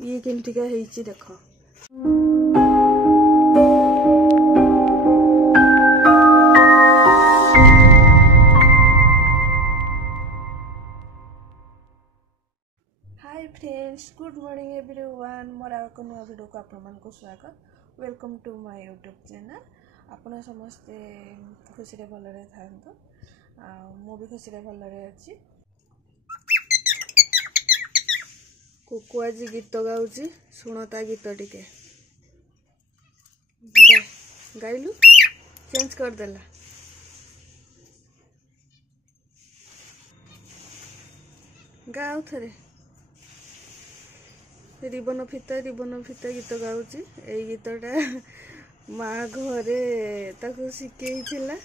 ये केमतिका हेची देख। Hi friends, good morning everyone. मोर एक नुआ वीडियो को आपण मानक स्वागत। Welcome to my YouTube channel. आपण समस्ते खुशी रे भलरे थांतो। मु भी खुशी रे भलरे अछि। कुकु आज गीत गाउची, सुनता गीत टिके गाइलु चेंज कर देला। गाओ थरे रिबन फिता गीत गाउची। ए गीतटा माँ घरे ताको शिखेइथिला।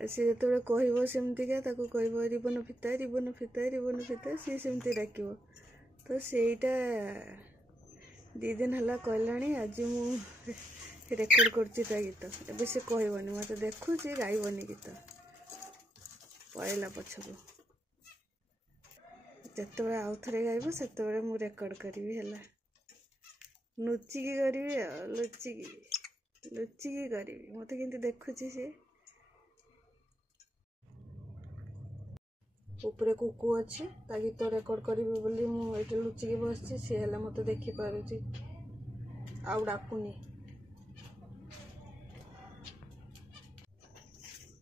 सी जो कह सेमतिका कह रिबन फिता सी सेमती डाक। तो सेटा 2 दिन है कहलानी। आज मु रेकर्ड करता गीत। एबे से कहबनी मत देखुची गाइबनी गीत पड़ेगा पछकू। जिते आउ थे गाइब से मु रेकर्ड करी है। लुचिकी करी लुचिकी करी मत कि देखुची सी ऊपर कुकु अच्छी ता गीत रेकर्ड करी बोली मुझे लुचिकी बस सी है मत देखी पारुची आउ डाकुनी।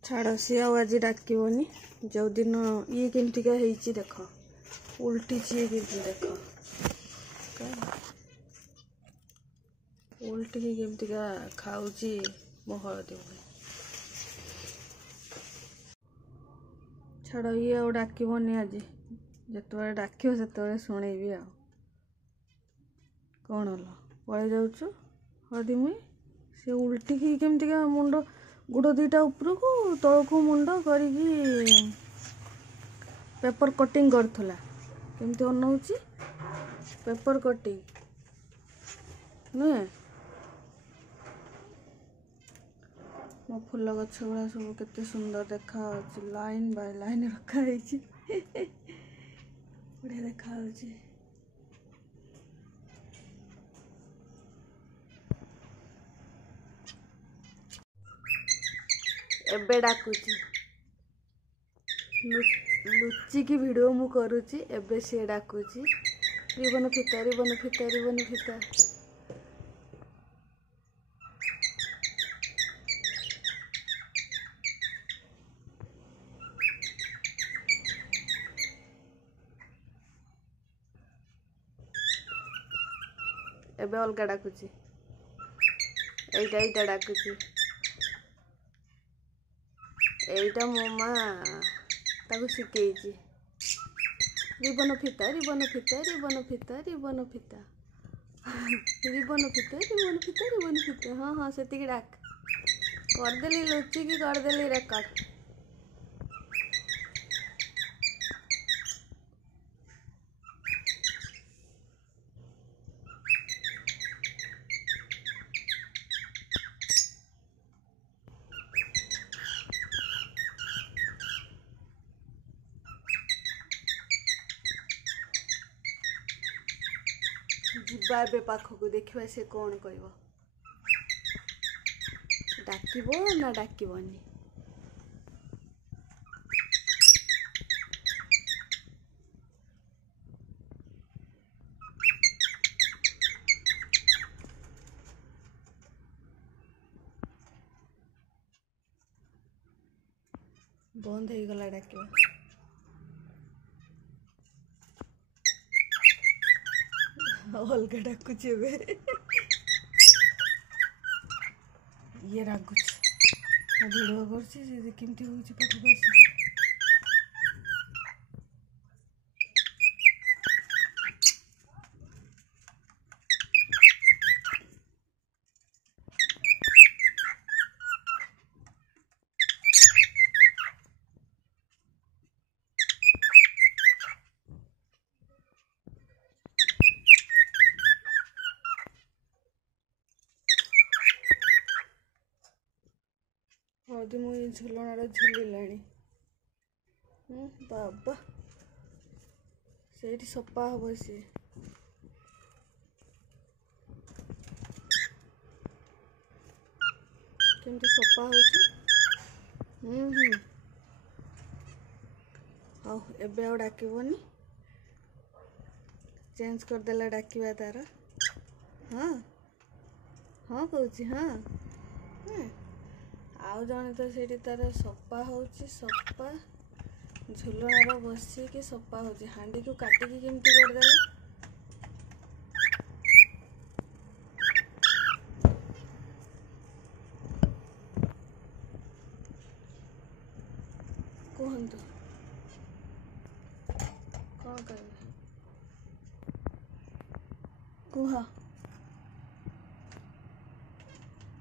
छाड़ सी आज डाकबनी। जो दिन ये केमतिका हेची देख, उल्टी ये केमती देख उल्टी की केमतिका खाऊची मो हलदी। छाड़ ये आउ डाकबनी। आज जिते डाक से शुणेबी। आ कौन हल पड़े जाऊँ हलदी मुई से उल्टी की केमतिका मुंड गुड़ 2टा उपरकू तलकू मुंड करिकी पेपर कटिंग करथला। केमती अनौची पेपर कटिंग नुहे। मो फूल गछ गुड़ा सब केते सुंदर देखा लाइन बाय लाइन रखा बढ़िया देखा। एबे डाकुची लुची की वीडियो मु करुची। एबे से डाकुची रिबन फिता एबे अलगा डाकुची। एटा डाकुची। एटा मो माँ ताको शिखेइची रिबन फिता हाँ हाँ से डाक करदेली। लुची की करदेली रेकर्ड। जीवा ए पाखक देखा से कौन कह डाकबो ना डाकबनी। बंद हो गला डाकवा। अलगा डाकुची ये रागुच भिडियो करमती हूँ पाखक आस। हदी मु झुलना झुलिलाणी। बाबा से सफा हम सी केमती सफा होची हाँ एबे आउ डाकबनी चेंज करदेला डाकिबा तार हाँ हाँ कहूँ हाँ आउ जने तो सीटी तार सफा होची सफा झुलनार बसिकी सफा होची हांडी को काटिकी केमती करदेला कहतु कौन कह कुह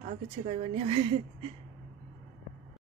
आ कि कहबनी